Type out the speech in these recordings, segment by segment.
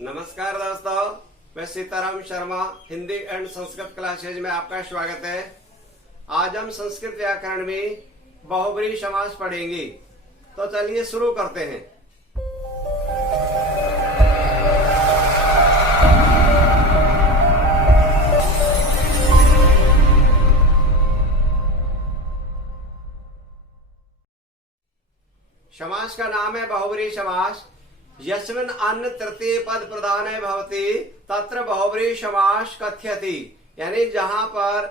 नमस्कार दोस्तों, मैं सीताराम शर्मा हिंदी एंड संस्कृत क्लासेज में आपका स्वागत है। आज हम संस्कृत व्याकरण में बहुब्रीहि समास पढ़ेंगे, तो चलिए शुरू करते हैं। समास का नाम है बहुब्रीहि समास। यस्मिन् अन्य तृतीय पद प्रधाने भवति तत्र बहुब्रीहि समास कथ्यति। यानी जहां पर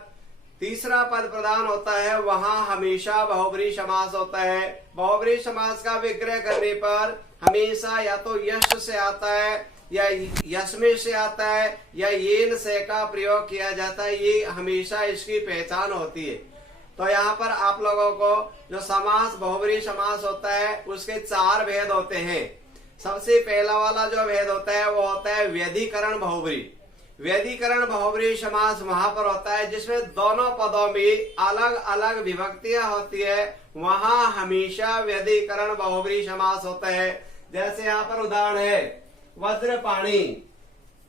तीसरा पद प्रधान होता है वहां हमेशा बहुब्रीहि समास होता है। बहुब्रीहि समास का विग्रह करने पर हमेशा या तो यश से आता है या यस्मिन् से आता है या येन से का प्रयोग किया जाता है। ये हमेशा इसकी पहचान होती है। तो यहाँ पर आप लोगों को जो समास बहुब्रीहि समास होता है उसके चार भेद होते हैं। सबसे पहला वाला जो भेद होता है वो होता है व्यधिकरण बहुब्रीहि। व्यधिकरण बहुब्रीहि समास वहां पर होता है जिसमें दोनों पदों में अलग अलग विभक्तियां होती है, वहां हमेशा व्यधिकरण बहुब्रीहि समास होता है। जैसे यहाँ पर उदाहरण है वज्रपाणि।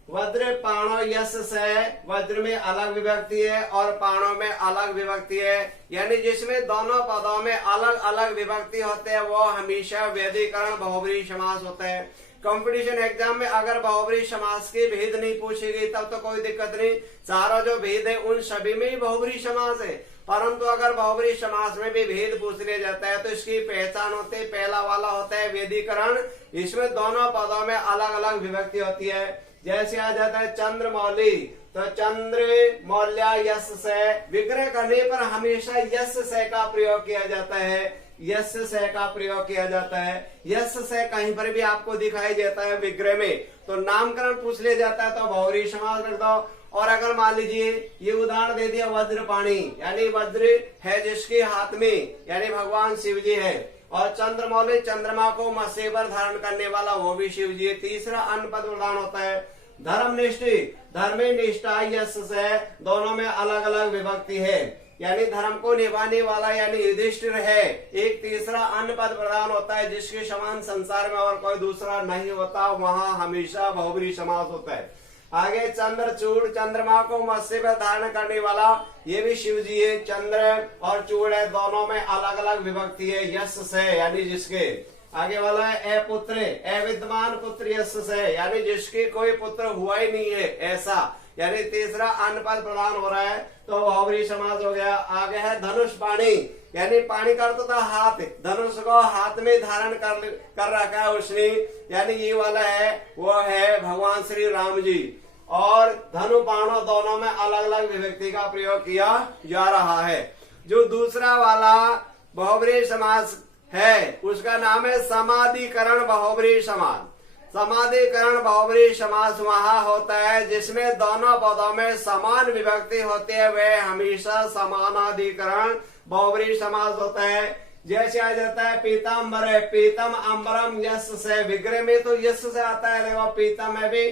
वज्र पाणो यश से वज्र में अलग विभक्ति है और पाणों में अलग विभक्ति है, यानी जिसमें दोनों पदों में अलग अलग विभक्ति होते हैं वो हमेशा व्यधिकरण बहुब्रीहि समास होता है। कंपटीशन एग्जाम में अगर बहुब्रीहि समास की भेद नहीं पूछी गई तब तो कोई दिक्कत नहीं, चारों जो भेद है उन सभी में ही बहुब्रीहि समास है। परंतु अगर बहुब्रीहि समास में भी भेद पूछ लिया जाता है तो इसकी पहचान होती है। पहला वाला होता है व्यधिकरण, इसमें दोनों पदों में अलग अलग विभक्ति होती है। जैसे आ जाता है चंद्रमौली, तो चंद्र मौल्या यश से विग्रह करने पर हमेशा यश से का प्रयोग किया जाता है। यश से का प्रयोग किया जाता है। यश से कहीं पर भी आपको दिखाई देता है विग्रह में तो नामकरण पूछ लिया जाता है तो बहुब्रीहि समास रख दो। और अगर मान लीजिए ये उदाहरण दे दिया वज्रपाणि, यानी वज्र है जिसके हाथ में यानी भगवान शिव जी है, और चंद्रमौली चंद्रमा को मत्स्य पर धारण करने वाला वो भी शिव जी है। तीसरा अन्न पद प्रधान होता है। धर्मनिष्ठि, धर्मे निष्ठा यश से दोनों में अलग अलग विभक्ति है, यानी धर्म को निभाने वाला यानी युधिष्ठिर है। एक तीसरा अन्न पद प्रधान होता है जिसके समान संसार में और कोई दूसरा नहीं होता, वहां हमेशा बहुब्रीहि समास होता है। आगे चंद्रचूड़, चंद्रमा को मत्स्य पर धारण करने वाला ये भी शिव जी है। चंद्र और चूड़ है, दोनों में अलग अलग विभक्ति है यश से यानी जिसके। आगे वाला है अपुत्र, अविद्यमान पुत्र यश से यानी जिसके कोई पुत्र हुआ ही नहीं है ऐसा, यानी तीसरा अन्न पद प्रदान हो रहा है तो बहुब्रीहि समास हो गया। आगे है धनुष पाणि, यानी पाणी का अर्थ था हाथ, धनुष को हाथ में धारण कर रखा है उसने, यानी ये वाला है वो है भगवान श्री राम जी। और धनु पाणो दोनों में अलग अलग विभक्ति का प्रयोग किया जा रहा है। जो दूसरा वाला बहुब्रीहि समास है उसका नाम है समाधिकरण बहुब्रीहि समास। समाधिकरण बहुब्रीहि समास वहां होता है जिसमें दोनों पदों में समान विभक्ति होती है, वह हमेशा समानाधिकरण बहुब्रीहि समास होता है। जैसे आ जाता है पीताम्बर है, पीतम अम्बरम यश से, विग्रह में तो यश से आता है, देखो पीतम में भी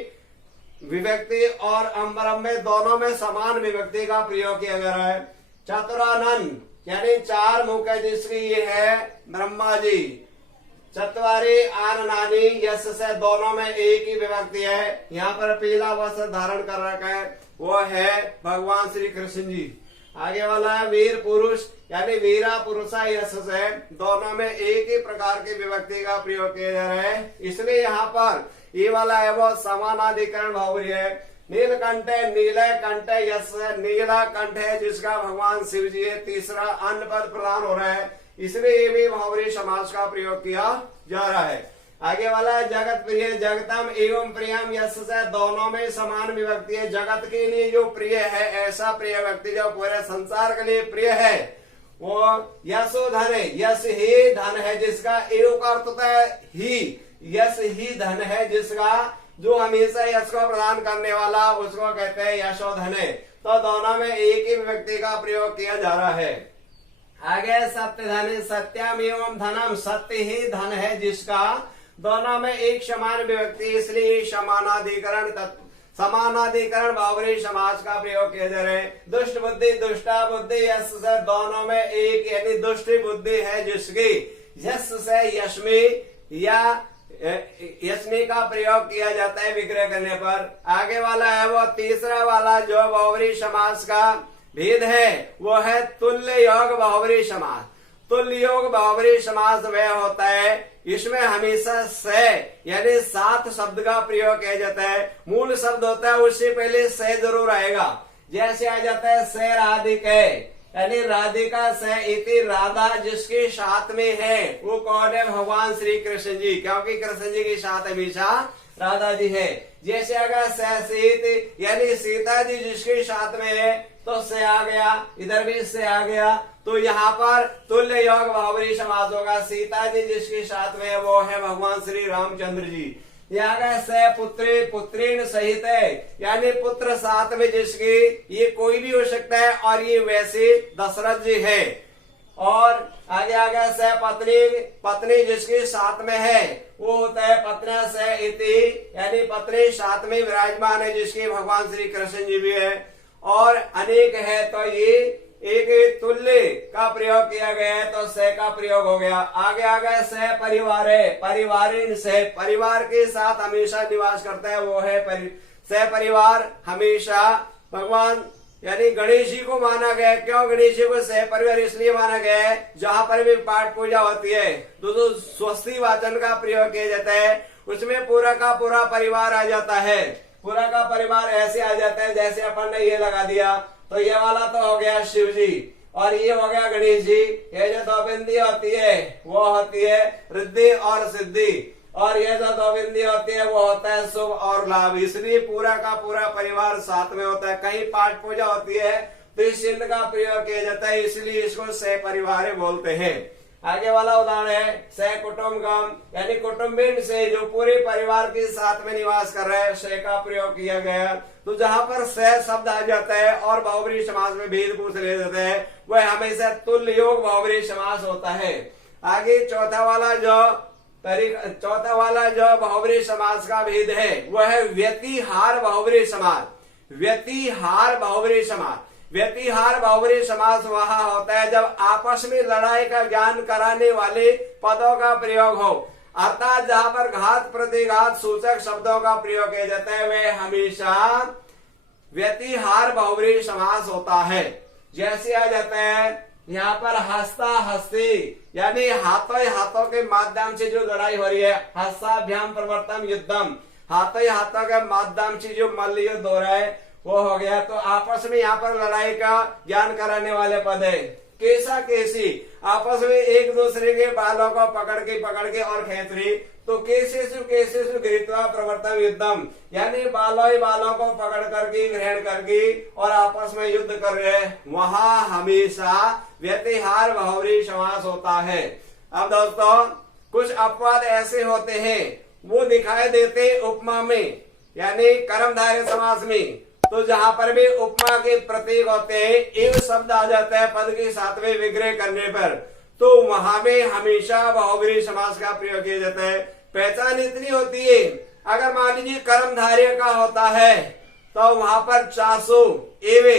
विभक्ति और अम्बरम में दोनों में समान विभक्ति का प्रयोग किया गया है। चतुरानन यानी चार मुख है जिसकी ये है ब्रह्मा जी। चतवारी आननानी यश से दोनों में एक ही विभक्ति है। यहाँ पर पीला वस्त्र धारण कर रखा है वो है भगवान श्री कृष्ण जी। आगे वाला है वीर पुरुष, यानी वीरा पुरुषा यश से दोनों में एक ही प्रकार की विभक्ति का प्रयोग किया जा रहा है, इसलिए यहाँ पर ये वाला है वो समानाधिकरण बहुब्रीहि है। नीलकंठ, नीले कंठ यश से नीला कंठ है जिसका भगवान शिव जी है। तीसरा अन्न पद प्रदान हो रहा है, इसलिए ये भी बहुब्रीहि समास का प्रयोग किया जा रहा है। आगे वाला है जगत प्रिय, जगतम एवं प्रियम यश से दोनों में समान विभक्ति है। जगत के लिए जो प्रिय है ऐसा प्रिय व्यक्ति जो पूरे संसार के लिए प्रिय है वो यशो धन है। यश ही धन है जिसका एव का अर्थ होता है ही, यश ही धन है जिसका जो हमेशा यश को प्रदान करने वाला उसको कहते हैं यशोधन है। तो दोनों में एक ही विभक्ति का प्रयोग किया जा रहा है। आगे सत्य धन, सत्यम एवं धनम, सत्य ही धन है जिसका दोनों में एक समान विभक्ति, इसलिए समानाधिकरण बहुब्रीहि समास का प्रयोग किया जा रहा है। दुष्ट बुद्धि, दुष्टा बुद्धि यश से दोनों में एक यानी दुष्ट बुद्धि है जिसकी यश से यश में या यस्मी का प्रयोग किया जाता है विग्रह करने पर। आगे वाला है वो तीसरा वाला जो बहुब्री समास का भेद है वो है तुल्य योग बहुब्री समास। तुल्य योग बहुब्री समास वह होता है इसमें हमेशा से यानी सात शब्द का प्रयोग किया जाता है। मूल शब्द होता है उससे पहले से जरूर आएगा। जैसे आ जाता है से राधिके यानी राधिका से इति राधा जिसके साथ में है वो कौन है? भगवान श्री कृष्ण जी, क्योंकि कृष्ण जी के साथ हमेशा राधा जी है। जैसे आगा सीत यानी सीता जी जिसके साथ में है तो से आ गया, इधर भी से आ गया। तो यहाँ पर तुल्य योग बहुब्री समास होगा। सीता जी जिसके साथ में है वो है भगवान श्री रामचंद्र जी। यहाँ से पुत्री पुत्रीन सहित है यानी पुत्र साथ में जिसकी, ये कोई भी हो सकता है और ये वैसे दशरथ जी है। और आगे आगे से पत्नी पत्नी जिसके साथ में है वो होता है पत्नी से इति यानी पत्नी साथ में विराजमान है जिसके भगवान श्री कृष्ण जी भी है। और अनेक है तो ये एक तुल्य का प्रयोग किया गया है तो से का प्रयोग हो गया। आगे आगे से परिवार है, परिवारिन से परिवार के साथ हमेशा निवास करता है वो है से परिवार। हमेशा भगवान यानी गणेश जी को माना गया। क्यों गणेश जी को से परिवार इसलिए माना गया है जहाँ पर भी पाठ पूजा होती है तो जो स्वस्ति वाचन का प्रयोग किया जाता है उसमें पूरा का पूरा परिवार आ जाता है। पूरा का परिवार ऐसे आ जाता है जैसे अपन ने ये लगा दिया तो ये वाला तो हो गया शिव जी और ये हो गया गणेश जी। ये जो दो बिंदी होती है वो होती है रिद्धि और सिद्धि और ये जो दो बिंदी होती है वो होता है शुभ और लाभ। इसलिए पूरा का पूरा परिवार साथ में होता है। कहीं पाठ पूजा होती है तो इस चिन्ह का प्रयोग किया जाता है इसलिए इसको से परिवार बोलते हैं। आगे वाला उदाहरण है से कुटुंबकम यानी कुटुंबिन से जो पूरे परिवार के साथ में निवास कर रहे हैं से का प्रयोग किया गया। तो जहाँ पर से शब्द आ जाता है और बहुब्री समास में भेद पूछ ले जाते हैं वह हमेशा तुल्य योग बहुब्री समास होता है। आगे चौथा वाला जो बहुब्री समास का भेद है वह है व्यतिहार बहुब्री समास। व्यतिहार बहुब्री समास व्यतिहार बहुब्री समास वहाँ होता है जब आपस में लड़ाई का ज्ञान कराने वाले पदों का प्रयोग हो अर्थात जहाँ पर घात प्रतिघात सूचक शब्दों का प्रयोग किया जाता है वह हमेशा व्यतिहार बहुब्री समास होता है। जैसे आ जाता है यहाँ पर हस्ता हस्ती यानी हाथों हाथों के माध्यम से जो लड़ाई हो रही है हस्ताभ्याम प्रवर्तम युद्धम हाथों हाथों के माध्यम से जो मल्ल युद्ध हो रहा है वो हो गया। तो आपस में यहाँ पर लड़ाई का ज्ञान कराने वाले पद है। केसा केसी आपस में एक दूसरे के बालों को पकड़ के और खेच रही तो केसेसु गृहीत्वा प्रवर्तन युद्धम यानी बालों को पकड़ करके ग्रहण करके और आपस में युद्ध कर रहे हैं वहाँ हमेशा व्यतिहार बहुब्री समास होता है। अब दोस्तों कुछ अपवाद ऐसे होते हैं वो दिखाई देते उपमा में यानी कर्मधारय समास में। तो जहाँ पर भी उपमा के प्रतीक होते हैं एव शब्द आ जाता है पद के साथ में विग्रह करने पर तो वहां में हमेशा बहुब्री समास का प्रयोग किया जाता है। पहचान इतनी होती है अगर मान लीजिए कर्मधारय का होता है तो वहां पर चासो एवे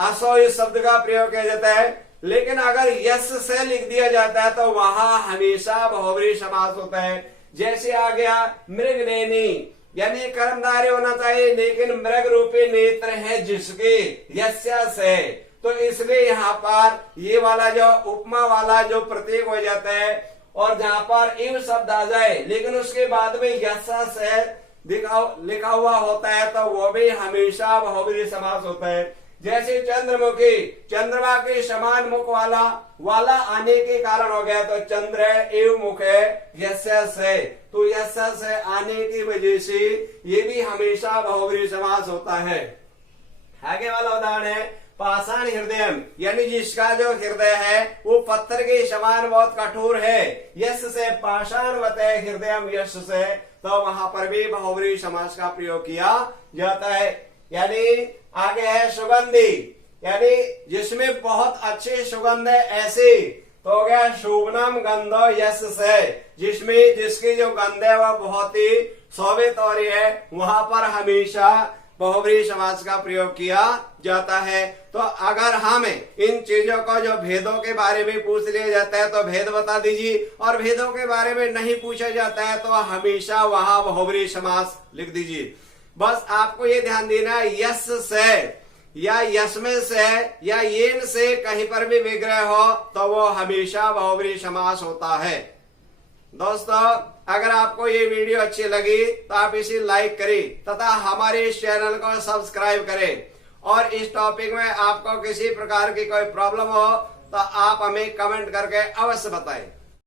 असो इस शब्द का प्रयोग किया जाता है। लेकिन अगर यस से लिख दिया जाता है तो वहां हमेशा बहुब्री समास होता है। जैसे आ गया मृग नैनी यानी कर्मधारय होना चाहिए लेकिन मृग रूपी नेत्र है जिसके यस्या से तो इसलिए यहाँ पर ये वाला जो उपमा वाला जो प्रतीक हो जाता है और जहाँ पर इव शब्द आ जाए लेकिन उसके बाद में यस्या से लिखा हुआ होता है तो वो भी हमेशा बहुब्री समास होता है। जैसे चंद्रमुखी चंद्रमा के समान मुख वाला आने के कारण हो गया तो चंद्र एव मुख है यस्य से तो यस्य से आने की वजह से ये भी हमेशा बहुब्री समास होता है। आगे वाला उदाहरण है पाषाण हृदय यानी जिसका जो हृदय है वो पत्थर के समान बहुत कठोर है यश से पाषाणवत हृदय यश से तो वहां पर भी बहुब्री समास का प्रयोग किया जाता है। यानी आगे है सुगंधी यानी जिसमें बहुत अच्छी सुगंध है ऐसे तो हो गया शोभनम गंधो यश से जिसकी जो गंध है वह बहुत ही शोभित हो रही है वहां पर हमेशा बहुब्रीहि समास का प्रयोग किया जाता है। तो अगर हमें इन चीजों को जो भेदों के बारे में पूछ लिया जाता है तो भेद बता दीजिए, और भेदों के बारे में नहीं पूछा जाता है तो हमेशा वहां बहुब्रीहि समास लिख दीजिए। बस आपको ये ध्यान देना है, यस से या यस्मिन् से या येन से कहीं पर भी विग्रह हो तो वो हमेशा बहुब्रीहि समास होता है। दोस्तों, अगर आपको ये वीडियो अच्छी लगी तो आप इसे लाइक करें तथा हमारे इस चैनल को सब्सक्राइब करें, और इस टॉपिक में आपको किसी प्रकार की कोई प्रॉब्लम हो तो आप हमें कमेंट करके अवश्य बताएं।